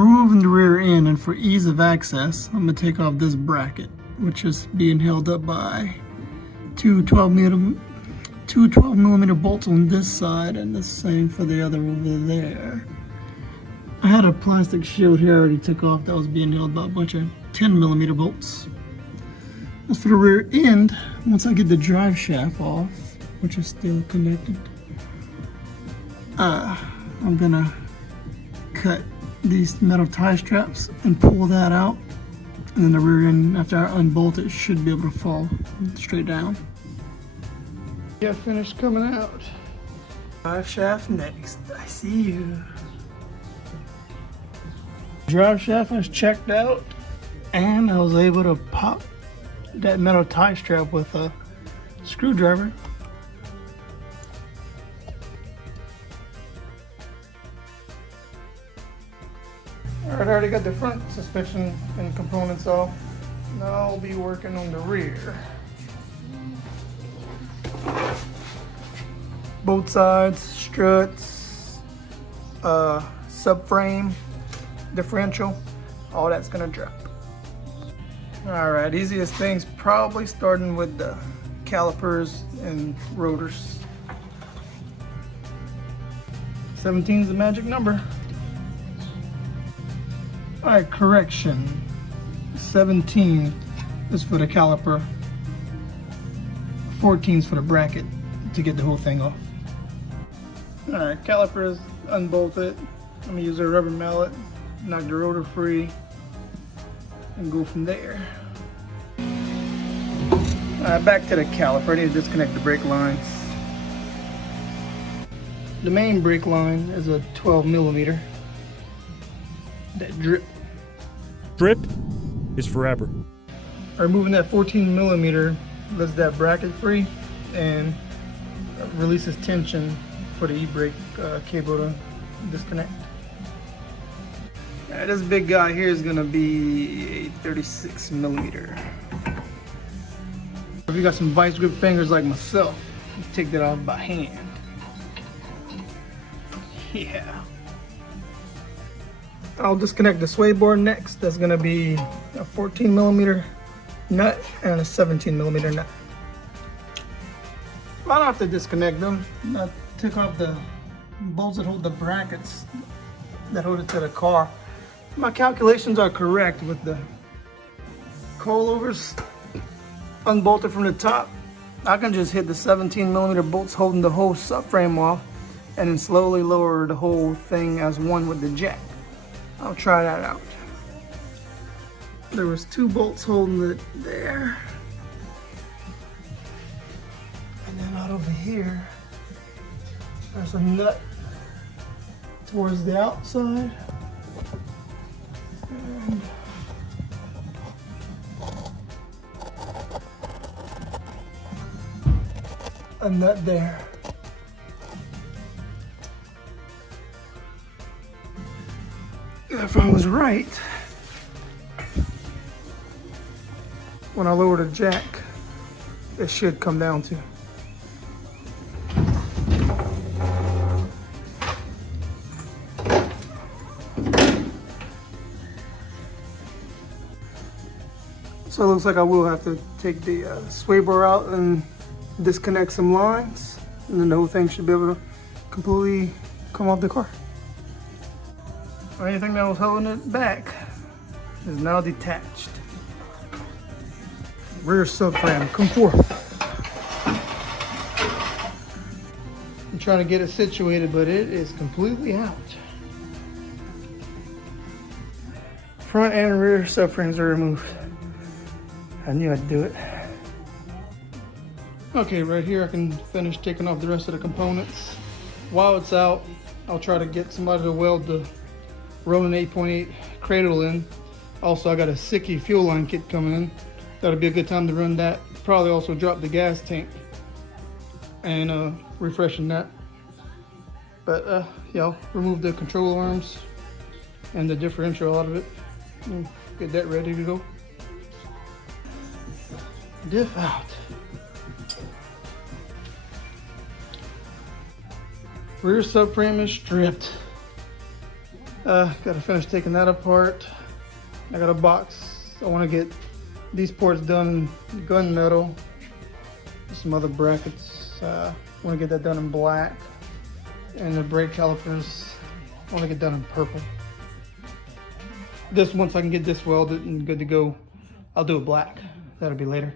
removing the rear end, and for ease of access, I'm going to take off this bracket, which is being held up by two 12 millimeter bolts on this side, and the same for the other over there. I had a plastic shield here I already took off that was being held by a bunch of 10 millimeter bolts. As for the rear end, once I get the drive shaft off, which is still connected, I'm gonna cut these metal tie straps and pull that out, and then the rear end, after I unbolt it, should be able to fall straight down. Yeah, finished coming out. Drive shaft next. I see you. Drive shaft was checked out, and I was able to pop that metal tie strap with a screwdriver. Alright, I already got the front suspension and components off. Now I'll be working on the rear. Both sides, struts, subframe, differential, all that's gonna drop. Alright, easiest things probably starting with the calipers and rotors. 17 is the magic number. Alright, correction. 17 is for the caliper, 14 is for the bracket to get the whole thing off. Alright, caliper is unbolted. I'm gonna use a rubber mallet, knock the rotor free, and go from there. Alright, back to the caliper. I need to disconnect the brake lines. The main brake line is a 12 millimeter. That drip. Drip is forever. Removing that 14 millimeter lets that bracket free and releases tension for the e-brake cable to disconnect. This big guy here is gonna be a 36 millimeter. If you got some vice grip fingers like myself, you take that off by hand. Yeah. I'll disconnect the sway bar next. That's gonna be a 14 millimeter nut and a 17 millimeter nut. I don't have to disconnect them. I took off the bolts that hold the brackets that hold it to the car. My calculations are correct with the coilovers unbolted from the top. I can just hit the 17 millimeter bolts holding the whole subframe off and then slowly lower the whole thing as one with the jack. I'll try that out. There was 2 bolts holding it there. And then out over here, there's a nut towards the outside. And a nut there. If I was right, when I lower the jack, it should come down to. So it looks like I will have to take the sway bar out and disconnect some lines, and then the whole thing should be able to completely come off the car. Anything that was holding it back is now detached. Rear subframe, come forth. I'm trying to get it situated, but it is completely out. Front and rear subframes are removed. I knew I'd do it. Okay, right here I can finish taking off the rest of the components. While it's out, I'll try to get somebody to weld the Ronin 8.8 Cradle in. Also, I got a Sicky fuel line kit coming in. That'll be a good time to run that. Probably also drop the gas tank and refreshing that. But yeah, I'll remove the control arms and the differential out of it and get that ready to go. Diff out. Rear subframe is stripped. Gotta finish taking that apart. I got a box. I want to get these ports done in gunmetal. Some other brackets. I want to get that done in black. And the brake calipers, I want to get done in purple. This, once I can get this welded and good to go, I'll do it black. That'll be later.